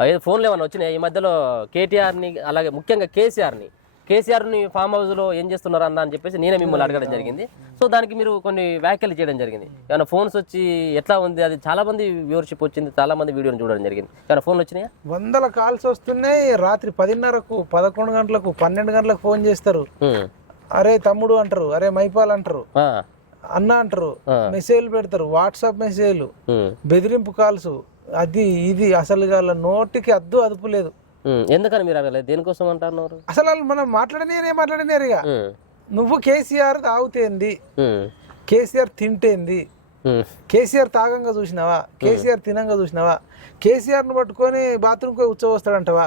అదే ఫోన్లు ఏమైనా వచ్చినాయి ఈ మధ్యలో కేటీఆర్ని అలాగే ముఖ్యంగా కేసీఆర్ని ఫామ్ హౌస్లో ఏం చేస్తున్నారు అన్న అని చెప్పేసి నేనే మిమ్మల్ని అడగడం జరిగింది. సో దానికి మీరు కొన్ని వ్యాఖ్యలు చేయడం జరిగింది. ఏమైనా ఫోన్స్ వచ్చి ఎట్లా ఉంది, అది చాలా మంది వ్యూవర్షిప్ వచ్చింది, చాలా మంది వీడియోని చూడడం జరిగింది. ఏమైనా ఫోన్లు వచ్చినాయా? వందల కాల్స్ వస్తున్నాయి. రాత్రి 10:30కు 11 గంటలకు 12 గంటలకు ఫోన్ చేస్తారు. అరే తమ్ముడు అంటారు, అరే మైపాల్ అంటారు, అన్న అంటారు, మెసేజ్లు పెడతారు, వాట్సాప్ మెసేజ్లు, బెదిరింపు కాల్స్, అది ఇది అసలు వాళ్ళ నోటికి అదుపు లేదు. ఎందుకని మీరు అడగలేదు, దేనికోసం అంటున్నారు? అసలు వాళ్ళు మనం మాట్లాడినారు ఇక నువ్వు కేసీఆర్ తాగుతేంది, కేసీఆర్ తింటేంది, కేసీఆర్ తాగంగా చూసినావా, కేసీఆర్ తినంగా చూసినావా, కేసీఆర్ ను పట్టుకొని బాత్రూమ్ కు ఉచ్చవస్తాడంటవా,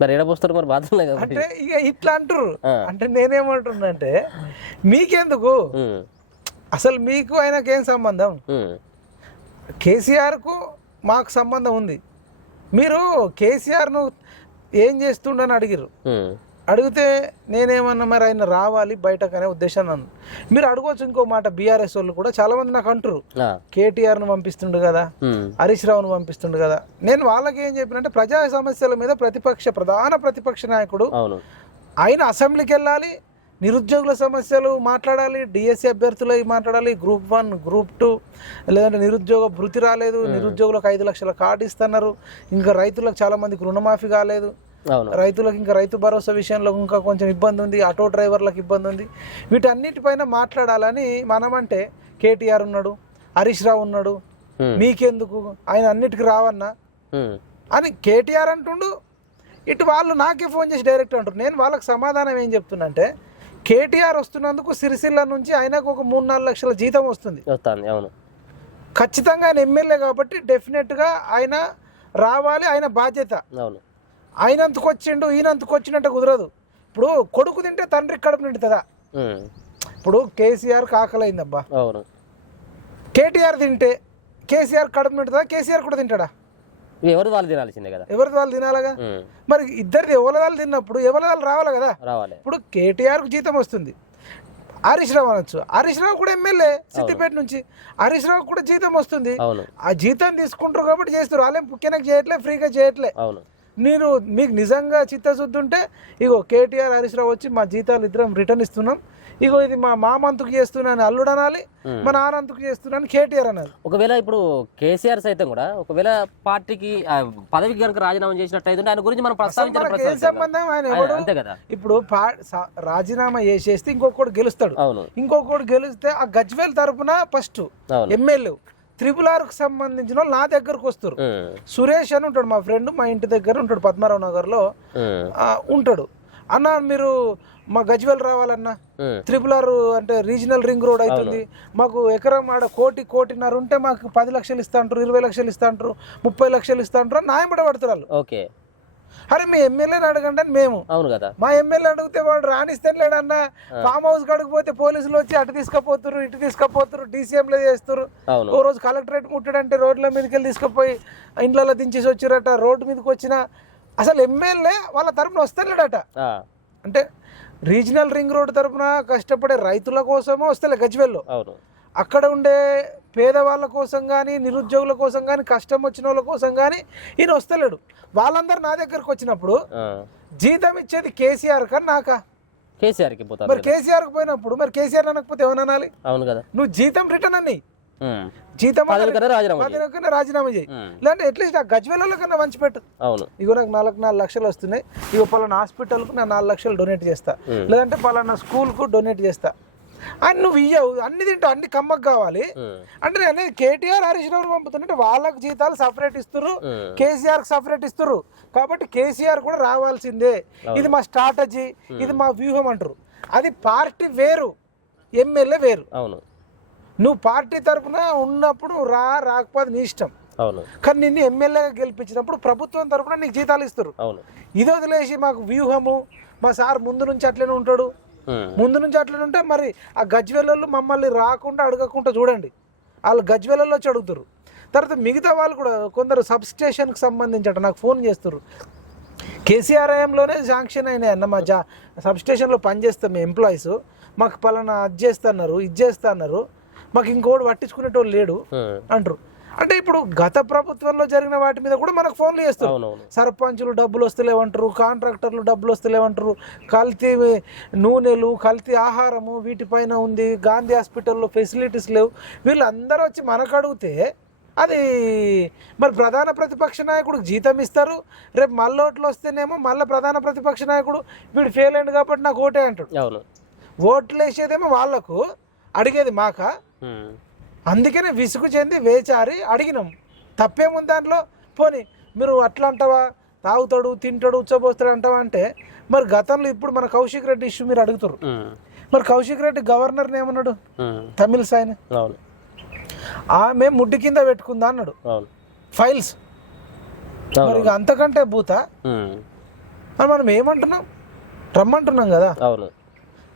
మరి ఎడబోస్తారు మరి బాత్రూమ్ అంటే ఇక ఇట్లా అంటారు. అంటే నేనేమంటున్నా అంటే మీకెందుకు, అసలు మీకు ఆయనకేం సంబంధం? కేసీఆర్ కు మాకు సంబంధం ఉంది. మీరు కేసీఆర్ను ఏం చేస్తుండని అడిగితే నేనేమన్నా మరి ఆయన రావాలి బయటకు అనే ఉద్దేశాన్ని అన్నాను. మీరు అడగవచ్చు ఇంకో మాట, బీఆర్ఎస్ వాళ్ళు కూడా చాలా మంది నాకు అంటారు కేటీఆర్ను పంపిస్తుండు కదా, హరీష్ రావును పంపిస్తుండు కదా. నేను వాళ్ళకి ఏం చెప్పినంటే ప్రజా సమస్యల మీద ప్రధాన ప్రతిపక్ష నాయకుడు ఆయన అసెంబ్లీకి వెళ్ళాలి, నిరుద్యోగుల సమస్యలు మాట్లాడాలి, డిఎస్సి అభ్యర్థులు మాట్లాడాలి, గ్రూప్ 1 గ్రూప్ 2 లేదంటే నిరుద్యోగ భృతి రాలేదు, నిరుద్యోగులకు 5 లక్షల కార్డు ఇస్తున్నారు, ఇంకా రైతులకు చాలా మందికి రుణమాఫీ కాలేదు, రైతులకు ఇంకా రైతు భరోసా విషయంలో ఇంకా కొంచెం ఇబ్బంది ఉంది, ఆటో డ్రైవర్లకు ఇబ్బంది ఉంది. వీటన్నిటిపైన మాట్లాడాలని మనమంటే కేటీఆర్ ఉన్నాడు, హరీష్ రావు ఉన్నాడు, మీకెందుకు ఆయన అన్నిటికీ రావన్నా అని కేటీఆర్ అంటుండు. ఇటు వాళ్ళు నాకే ఫోన్ చేసి డైరెక్ట్ అంటారు. నేను వాళ్ళకి సమాధానం ఏం చెప్తున్నా అంటే కేటీఆర్ వస్తున్నందుకు సిరిసిల్ల నుంచి ఆయనకు ఒక 3-4 లక్షల జీతం వస్తుంది. ఖచ్చితంగా ఆయన ఎమ్మెల్యే కాబట్టి డెఫినెట్గా ఆయన రావాలి, ఆయన బాధ్యత. ఆయనంతకు వచ్చిండు ఈయనంతకు వచ్చినట్టు కుదరదు. ఇప్పుడు కొడుకు తింటే తండ్రికి కడుపు నిండుతుందా? ఇప్పుడు కేసీఆర్ ఆకలైందబ్బా, కేటీఆర్ తింటే కేసీఆర్ కడుపు నిండుతుందా? కేసీఆర్ కూడా తింటాడా? ఎవరు వాళ్ళు తినాల్సిందే కదా, ఎవరిది వాళ్ళు తినాలగా. మరి ఇద్దరిది ఎవరి వాళ్ళు తిన్నప్పుడు ఎవరి వాళ్ళు రావాలి కదా. ఇప్పుడు కేటీఆర్ కు జీతం వస్తుంది, హరీష్ రావు అనొచ్చు, హరీష్ రావు కూడా ఎమ్మెల్యే సిద్దిపేట నుంచి, హరీష్ రావు కూడా జీతం వస్తుంది. ఆ జీతం తీసుకుంటారు కాబట్టి చేస్తారు, వాళ్ళేం పుక్కెనకు చేయట్లే, ఫ్రీగా చేయట్లే. మీకు నిజంగా చిత్తశుద్ధి ఉంటే ఇగో కేటీఆర్ హరీష్ రావు వచ్చి మా జీతాలు ఇద్దరం రిటర్న్ ఇస్తున్నాం, ఇగో ఇది మా మామంతుకు చేస్తున్నాను అల్లుడు అనాలి, మా నాన్నంతుకు చేస్తున్నాను కేటీఆర్ అనాలి. ఒకవేళ ఇప్పుడు కేసీఆర్ సైతం కూడా ఒకవేళ పార్టీకి పదవికి కనుక రాజీనామా చేసినట్టు అయితే ఆయన గురించి మనం ప్రస్తావించాలి. సంబంధం ఆయన అంతే కదా. ఇప్పుడు రాజీనామా చేసేస్తే ఇంకొకటి గెలుస్తాడు, ఇంకొకటి గెలిస్తే ఆ గజ్వేల్ తరపున ఫస్ట్ ఎమ్మెల్యే RRRకు సంబంధించిన వాళ్ళు నా దగ్గరకు వస్తారు. సురేష్ అని ఉంటాడు, మా ఫ్రెండ్, మా ఇంటి దగ్గర ఉంటాడు, పద్మారావు నగర్లో ఉంటాడు. అన్న మీరు మా గజ్వేల్ రావాలన్నా, RRR అంటే రీజనల్ రింగ్ రోడ్ అవుతుంది, మాకు ఎకరం ఆడ 1.5 ఉంటే మాకు 10 లక్షలు ఇస్తా అంటారు, 20 లక్షలు ఇస్తా అంటారు, 30 లక్షలు ఇస్తా అంటారు, నాయబడ పడతారు వాళ్ళు. ఓకే, అరే మీ ఎమ్మెల్యేని అడగండి అని మేము. అవును కదా, మా ఎమ్మెల్యే అడిగితే వాడు రాణిస్తే లేడన్నా, ఫామ్ హౌస్ కడిగిపోతే పోలీసులు వచ్చి అటు తీసుకుపోతున్నారు, ఇటు తీసుకుపోతున్నారు, DCMలో చేస్తారు. ఓ రోజు కలెక్టరేట్ ముట్టాడంటే రోడ్ల మీదకి వెళ్ళి తీసుకుపోయి ఇండ్లలో దించేసి వచ్చారట, రోడ్డు మీదకి వచ్చిన అసలు ఎమ్మెల్యే వాళ్ళ తరపున వస్తలేడట. అంటే రీజనల్ రింగ్ రోడ్ తరపున కష్టపడే రైతుల కోసమో వస్తలే గజ్వేల్లో, అక్కడ ఉండే పేదవాళ్ళ కోసం కానీ నిరుద్యోగుల కోసం కానీ కష్టం వచ్చిన వాళ్ళ కోసం కానీ ఈయన వస్తలేడు. వాళ్ళందరూ నా దగ్గరకు వచ్చినప్పుడు జీతం ఇచ్చేది కేసీఆర్ కానీ నాకా? కేసీఆర్కి పోతారు. మరి కేసీఆర్కి పోయినప్పుడు మరి కేసీఆర్ అనకపోతే ఏమనాలి? అవును కదా, నువ్వు జీతం రిటర్న్ అన్ని జీతం రాజీనామా చేయి, లేదంటే అట్లీస్ట్ ఆ గజ్వేల కన్నా పంచిపెట్టు. ఇగో నాకు 4 లక్షలు వస్తున్నాయి, ఇగో పలానా హాస్పిటల్కు నా 4 లక్షలు డొనేట్ చేస్తా, లేదంటే పలానా స్కూల్కు డొనేట్ చేస్తా అని నువ్వు ఇయ్యవు. అన్ని తింటావు, అన్ని కమ్మకు కావాలి అంటే నేను కేటీఆర్ హరీష్ రావు పంపుతున్నట్టు వాళ్ళకు జీతాలు సపరేట్ ఇస్తున్నారు, కేసీఆర్ సపరేట్ ఇస్తున్నారు. కాబట్టి కేసీఆర్ కూడా రావాల్సిందే, ఇది మా స్ట్రాటజీ, ఇది మా వ్యూహం అంటారు. అది పార్టీ వేరు, ఎమ్మెల్యే వేరు. నువ్వు పార్టీ తరఫున ఉన్నప్పుడు రాకపోతే నీ ఇష్టం, కానీ నిన్ను ఎమ్మెల్యేగా గెలిపించినప్పుడు ప్రభుత్వం తరఫున నీకు జీతాలు ఇస్తారు. ఇది వదిలేసి మాకు వ్యూహము, మా సార్ ముందు నుంచి అట్లనే ఉంటాడు, ముందు నుంచి అట్లనే ఉంటే మరి ఆ గజ్వేలలో మమ్మల్ని రాకుండా అడగకుండా చూడండి, వాళ్ళు గజ్వేలలో వచ్చి అడుగుతారు. తర్వాత మిగతా వాళ్ళు కూడా కొందరు సబ్స్టేషన్కి సంబంధించి నాకు ఫోన్ చేస్తారు, కేసీఆర్ హయాంలోనే శాంక్షన్ అయినాయి అన్న, మా సబ్స్టేషన్లో పనిచేస్తాం మేము ఎంప్లాయీస్, మాకు పలానా అది చేస్తున్నారు, ఇది చేస్తున్నారు, మాకు ఇంకోటి పట్టించుకునేటోళ్ళు లేడు అంటారు. అంటే ఇప్పుడు గత ప్రభుత్వంలో జరిగిన వాటి మీద కూడా మనకు ఫోన్లు చేస్తారు. అవునవును. సర్పంచులు డబ్బులు వస్తలేవంటారు, కాంట్రాక్టర్లు డబ్బులు వస్తలేవంటారు, కల్తీ నూనెలు, కల్తీ ఆహారము వీటిపైన ఉంది, గాంధీ హాస్పిటల్లో ఫెసిలిటీస్ లేవు. వీళ్ళందరూ వచ్చి మనకు అడిగితే అది మరి ప్రధాన ప్రతిపక్ష నాయకుడికి జీతం ఇస్తారు. రేపు మళ్ళీ ఓట్లు వస్తేనేమో మళ్ళీ ప్రధాన ప్రతిపక్ష నాయకుడు వీడు ఫెయిల్ అయింది కాబట్టి నాకు ఓటే అంటాడు. అవును. ఓట్లు వేసేదేమో వాళ్ళకు, అడిగేది మాక. అందుకనే విసుగు చెంది వేచారి అడిగినాం. తప్పేముంది దాంట్లో? పోనీ మీరు అట్లా అంటావా, తాగుతాడు తింటాడు ఉచ్చబోస్తాడు అంటావా అంటే, మరి గతంలో ఇప్పుడు మన కౌశిక్ రెడ్డి ఇష్యూ మీరు అడుగుతారు. మరి కౌశిక్ రెడ్డి గవర్నర్ని ఏమన్నాడు? తమిళ సాయిని ఆమె ముడ్డి కింద పెట్టుకుందా అన్నాడు ఫైల్స్. మరి ఇక అంతకంటే భూత మరి మనం ఏమంటున్నాం? రమ్మంటున్నాం కదా. అవును.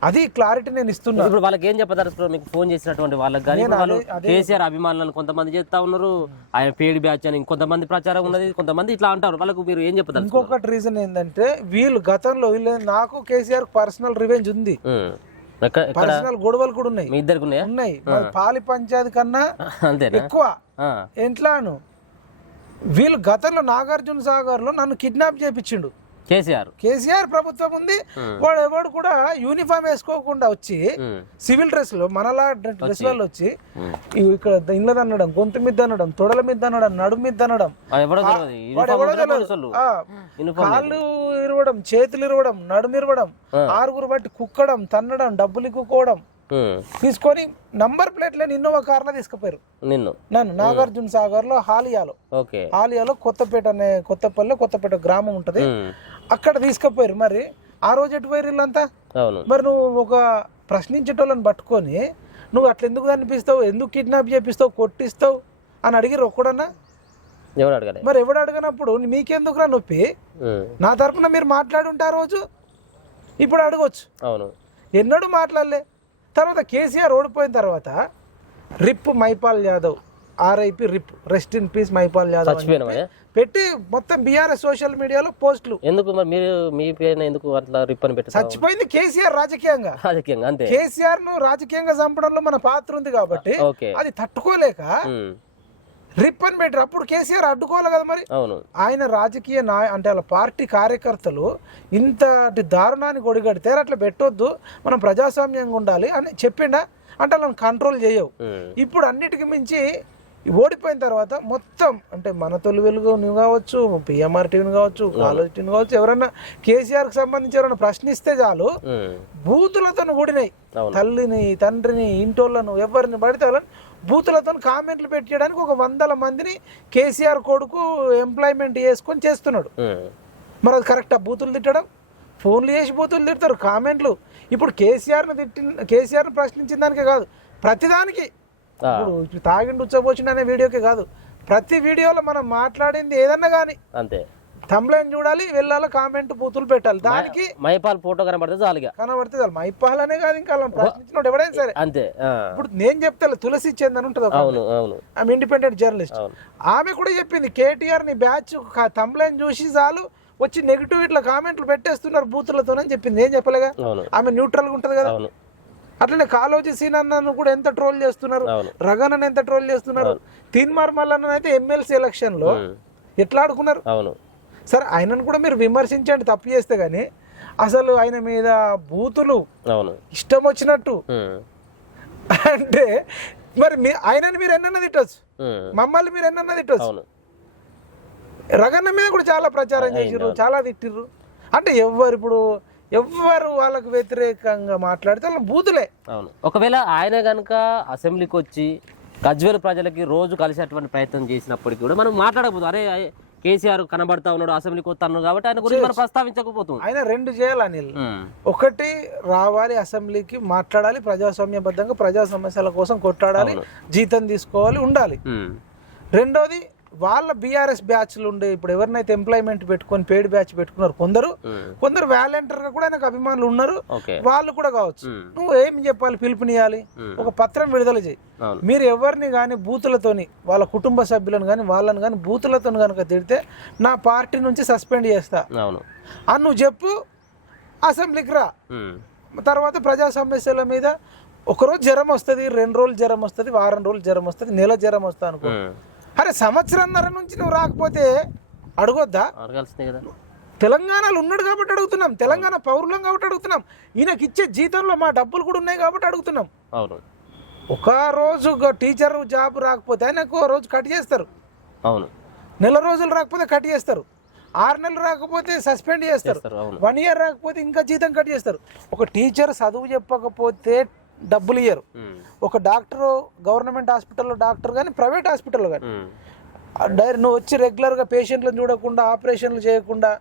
అది క్లారిటీ నేను ఇస్తున్నా. ఇప్పుడు వాళ్ళకి ఏం చెప్పదలుచుకున్నారు? మీకు ఫోన్ చేసినటువంటి వాళ్ళకి కానీ వాళ్ళు కేసీఆర్ అభిమానులను కొంతమంది చేస్తా ఉన్నారు, ఆయన పేడ్ బ్యాచ్ అని ఇంకొంతమంది ప్రచారం ఉన్నది, కొంతమంది ఇట్లా అంటారు. వాళ్ళకు మీరు ఏం చెప్పదలుచుకున్నారు? ఇంకొకటి రీజన్ ఏంటంటే వీళ్ళు గతంలో నాకు కేసీఆర్ పర్సనల్ రివెంజ్ ఉంది, పర్సనల్ గొడవలు కూడా ఉన్నాయి. మీ ఇద్దరికి ఉన్నాయి. పాలి పంచాయతీ కన్నా ఎక్కువ. ఎట్లాను వీళ్ళు గతంలో నాగార్జున సాగర్ లో నన్ను కిడ్నాప్ చేయించిండు కేసీఆర్ ప్రభుత్వం ఉంది. వాడు ఎవడు కూడా యూనిఫామ్ వేసుకోకుండా వచ్చి సివిల్ డ్రెస్ లో మనలా డ్రెస్ వాళ్ళు వచ్చి ఇక్కడ ఇళ్ళ అనడం, గొంతు మీద అనడం, తొడల మీద అనడం, నడుము మీద అనడం, కాళ్ళు ఇరవడం, చేతులు ఇరవడం, నడుము ఇరవడం, ఆరుగురు బట్టి కుక్కడం, తన్నడం, డబ్బులు కుక్కోవడం తీసుకొని నంబర్ ప్లేట్ లేని ఇన్నోవా కార్లో తీసుకుపోయారు నన్ను నాగార్జున సాగర్ లో హాలియాలో కొత్తపల్లి గ్రామం ఉంటది, అక్కడ తీసుకుపోయారు. మరి ఆ రోజు ఎటు పోయారు వీళ్ళంతా? మరి నువ్వు ఒక ప్రశ్నించేటోళ్ళని పట్టుకొని నువ్వు అట్లా ఎందుకు అనిపిస్తావు, ఎందుకు కిడ్నాప్ చేపిస్తావు, కొట్టిస్తావు అని అడిగిరు ఒక్కడన్నా? మరి ఎవడు అడగనప్పుడు మీకెందుకురా నొప్పి? నా తరపున మీరు మాట్లాడి ఉంటే ఆ రోజు ఇప్పుడు అడగొచ్చు. ఎన్నడూ మాట్లాడలే. తర్వాత కేసీఆర్ ఓడిపోయిన తర్వాత rip Maipal Yadav, RIP rip, rest in peace Maipal Yadav పెట్టి మొత్తం బీఆర్ఎస్ సోషల్ మీడియాలో పోస్టులు. ఎందుకు మరి మీరు మీ పేరు ఎందుకు అట్లా రిప్ అని పెట్టి? చచ్చిపోయింది కేసీఆర్ రాజకీయంగా. అంతే. కేసీఆర్ ను రాజకీయంగా చంపడంలో మన పాత్ర ఉంది కాబట్టి అది తట్టుకోలేక రిప్ అని పెట్టారు. అప్పుడు కేసీఆర్ అడ్డుకోవాలి కదా. మరి ఆయన రాజకీయ అంటే వాళ్ళ పార్టీ కార్యకర్తలు ఇంతటి దారుణాన్ని కొడిగడితే అట్లా పెట్టొద్దు, మనం ప్రజాస్వామ్యంగా ఉండాలి అని చెప్పిండా అంటే వాళ్ళని కంట్రోల్ చేయవు. ఇప్పుడు అన్నిటికి మించి ఓడిపోయిన తర్వాత మొత్తం అంటే మన తొలి వెలుగు నువ్వు కావచ్చు, పిఎంఆర్ టీవీ కావచ్చు, కాలేజ్ టీవీ కావచ్చు, ఎవరన్నా కేసీఆర్ కి సంబంధించి ఎవరైనా ప్రశ్నిస్తే చాలు బూతులతో కూడినాయి. తల్లిని, తండ్రిని, ఇంటోళ్ళను, ఎవరిని పడితే వాళ్ళని బూతులతో కామెంట్లు పెట్టడానికి ఒక 100 మందిని కేసీఆర్ కొడుకు ఎంప్లాయ్మెంట్ చేసుకొని చేస్తున్నాడు. మరి అది కరెక్టా? బూతులు తిట్టడం, ఫోన్లు చేసి బూతులు తిడతారు, కామెంట్లు. ఇప్పుడు కేసీఆర్ని ప్రశ్నించిన దానికే కాదు, ప్రతిదానికి. ఇప్పుడు తాగిండు ఉచ్చబోచిండు అనే వీడియోకే కాదు, ప్రతి వీడియోలో మనం మాట్లాడింది ఏదన్నా కానీ అంతే తమ్లైన్ చూడాలి, వెళ్ళాలి, కామెంట్ బూతులు పెట్టాలి. దానికి మైపాల్ ఫోటో కనబడితే చాలు. మైపాల్ అనే కాదు, ఇంకా ప్రశ్నించినోడు ఎవడైనా సరే అంతే. ఇప్పుడు నేను చెప్తా, తులసి చంద్ ఉంటుంది, ఆమె ఇండిపెండెంట్ జర్నలిస్ట్, ఆమె కూడా చెప్పింది కేటీఆర్ ని బ్యాచ్ తమ్లైన్ చూసి చాలు వచ్చి నెగిటివ్ ఇట్లా కామెంట్లు పెట్టేస్తున్నారు బూతులతోనని చెప్పింది. ఏం చెప్పలేగా, ఆమె న్యూట్రల్ గా ఉంటది కదా. అట్లనే కాలోజీ సీన్ అన్నను కూడా ఎంత ట్రోల్ చేస్తున్నారు, రగన్ ఎంత ట్రోల్ చేస్తున్నారు, తీన్మార్ మల్లన్న అయితే ఎమ్మెల్సీ ఎలక్షన్ లో ఎట్లా ఆడుకున్నారు. సరే ఆయనను కూడా మీరు విమర్శించండి తప్పు చేస్తే గానీ, అసలు ఆయన మీద బూతులు ఇష్టం వచ్చినట్టు అంటే మరి ఆయనని మీరు ఎన్నన్నా తిట్టచ్చు, మమ్మల్ని మీరు ఎన్నన్నా తిట్టచ్చు. రగన్న మీద కూడా చాలా ప్రచారం చేసిర్రు, చాలా తిట్టిర్రు. అంటే ఎవ్వరు వాళ్ళకు వ్యతిరేకంగా మాట్లాడితే వాళ్ళ బూతులే. ఒకవేళ ఆయన కనుక అసెంబ్లీకి వచ్చి గజ్వేల్ ప్రజలకి రోజు కలిసేటువంటి ప్రయత్నం చేసినప్పటికీ కూడా మనం మాట్లాడకపోతాం. అరే కేసీఆర్ కనబడతా ఉన్నాడు, అసెంబ్లీకి వస్తాను కాబట్టి ఆయన గురించి మనం ప్రస్తావించకపోతాం. ఆయన 2 చేయాలి అనిల్. ఒకటి రావాలి అసెంబ్లీకి, మాట్లాడాలి, ప్రజాస్వామ్యబద్ధంగా ప్రజా సమస్యల కోసం కొట్లాడాలి, జీతం తీసుకోవాలి, ఉండాలి. రెండోది వాళ్ళ బీఆర్ఎస్ బ్యాచ్లు ఉండే ఇప్పుడు ఎవరినైతే ఎంప్లాయ్మెంట్ పెట్టుకొని పేడ్ బ్యాచ్ పెట్టుకున్నారు కొందరు వాలంటీర్ గా కూడా ఆయనకు అభిమానులు ఉన్నారు, వాళ్ళు కూడా కావచ్చు. నువ్వు ఏం చెప్పాలి, పిలుపునియాలి, ఒక పత్రం విడుదల చేయి. మీరు ఎవరిని కానీ బూతులతోని వాళ్ళ కుటుంబ సభ్యులను కానీ వాళ్ళని కానీ బూతులతో కనుక తిడితే నా పార్టీ నుంచి సస్పెండ్ చేస్తా అని నువ్వు చెప్పు, అసెంబ్లీకి రా. తర్వాత ప్రజా సమస్యల మీద ఒకరోజు జ్వరం వస్తుంది, 2 రోజులు జ్వరం వస్తుంది, వారం రోజులు జ్వరం వస్తుంది, నెల జ్వరం వస్తుంది అనుకో, అరే సంవత్సరంన్నర నుంచి నువ్వు రాకపోతే అడగొద్దా? అడగాల్సిందే కదా. తెలంగాణలో ఉన్నాడు కాబట్టి అడుగుతున్నాం, తెలంగాణ పౌరులం కాబట్టి అడుగుతున్నాం, ఈయనకి ఇచ్చే జీతంలో మా డబ్బులు కూడా ఉన్నాయి కాబట్టి అడుగుతున్నాం. అవును ఒక రోజు టీచర్ జాబ్ రాకపోతే ఆయనకు ఓ రోజు కట్ చేస్తారు, అవును నెల రోజులు రాకపోతే కట్ చేస్తారు, 6 నెలలు రాకపోతే సస్పెండ్ చేస్తారు, అవును 1 ఇయర్ రాకపోతే ఇంకా జీతం కట్ చేస్తారు. ఒక టీచర్ చదువు చెప్పకపోతే డబ్బులు ఇయ్యరు. ఒక డాక్టర్ గవర్నమెంట్ హాస్పిటల్లో డాక్టర్ కానీ ప్రైవేట్ హాస్పిటల్లో కానీ నువ్వు వచ్చి రెగ్యులర్గా పేషెంట్లను చూడకుండా ఆపరేషన్లు చేయకుండా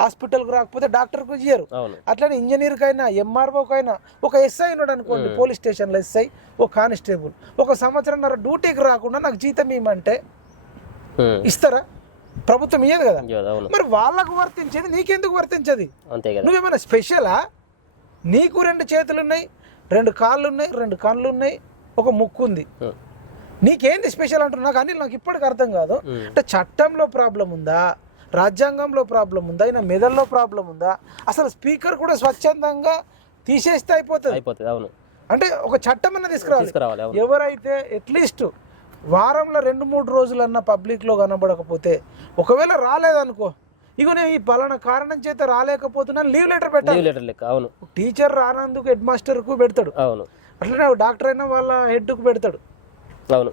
హాస్పిటల్కి రాకపోతే డాక్టర్కు ఇయ్యరు. అట్లనే ఇంజనీర్కైనా ఎంఆర్ఓకైనా ఒక ఎస్ఐ ఉన్నాడు అనుకోండి, పోలీస్ స్టేషన్లో ఎస్ఐ, ఒక కానిస్టేబుల్, ఒక సంవత్సరంన్నర డ్యూటీకి రాకుండా నాకు జీతం ఇవ్వమంటే ఇస్తారా? ప్రభుత్వం ఇయ్యదు కదా. మరి వాళ్ళకు వర్తించేది నీకెందుకు వర్తించది? నువ్వేమైనా స్పెషలా? నీకు 2 చేతులు ఉన్నాయి, 2 కాళ్ళు ఉన్నాయి, 2 కళ్ళు ఉన్నాయి, ఒక ముక్కు ఉంది, నీకేంది స్పెషల్ అంటున్నా? నాకు అనిల్ నాకు ఇప్పటికి అర్థం కాదు. అంటే చట్టంలో ప్రాబ్లం ఉందా, రాజ్యాంగంలో ప్రాబ్లం ఉందా, అయినా మెదల్లో ప్రాబ్లం ఉందా? అసలు స్పీకర్ కూడా స్వచ్ఛందంగా తీసేస్తే అయిపోతుంది. అవును అంటే ఒక చట్టం అన్న తీసుకురావాలి. ఎవరైతే అట్లీస్ట్ వారంలో 2-3 రోజులన్నా పబ్లిక్లో కనబడకపోతే, ఒకవేళ రాలేదనుకో, ఇగో నేను ఈ పలానా కారణం చేత రాలేకపోతున్నాను లీవ్ లెటర్ పెట్టాలి. అవును టీచర్ రానందుకు హెడ్ మాస్టర్కు పెడతాడు, అవును అట్లనే డాక్టర్ అయినా వాళ్ళ హెడ్కు పెడతాడు.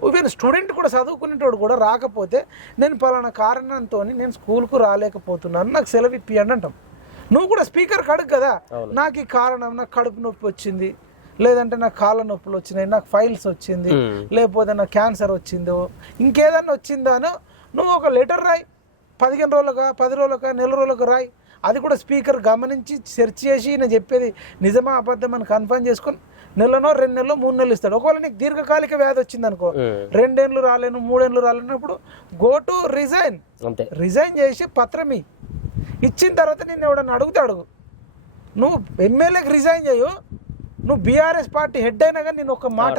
ఈవెన్ స్టూడెంట్ కూడా చదువుకునేటోడు కూడా రాకపోతే నేను పలానా కారణంతో నేను స్కూల్కు రాలేకపోతున్నాను, నాకు సెలవు ఇప్పియండి అంటాం. నువ్వు కూడా స్పీకర్కి అడుగు కదా, నాకు ఈ కారణం, నాకు కడుపు నొప్పి వచ్చింది, లేదంటే నాకు కాళ్ళ నొప్పులు వచ్చినాయి, నాకు ఫైల్స్ వచ్చింది, లేకపోతే నాకు క్యాన్సర్ వచ్చిందో, ఇంకేదన్నా వచ్చిందానో నువ్వు ఒక లెటర్ రాయి. 15 రోజులుగా, 10 రోజులుగా, నెల రోజులకు రాయి. అది కూడా స్పీకర్ గమనించి సెర్చ్ చేసి నేను చెప్పేది నిజమా అబద్ధం అని కన్ఫర్మ్ చేసుకొని 1 నెలనో 2 నెలలో 3 నెలలు ఇస్తాడు. ఒకవేళ నీకు దీర్ఘకాలిక వ్యాధి వచ్చింది అనుకో, 2 ఏళ్ళు రాలేను, 3 ఏళ్ళు రాలేనప్పుడు గో టు రిజైన్ చేసి పత్రం ఇచ్చిన తర్వాత నేను ఎవడన్నా అడుగుతా అడుగు. నువ్వు ఎమ్మెల్యేకి రిజైన్ చేయు, నువ్వు బీఆర్ఎస్ పార్టీ హెడ్ అయినా కానీ నేను ఒక మాట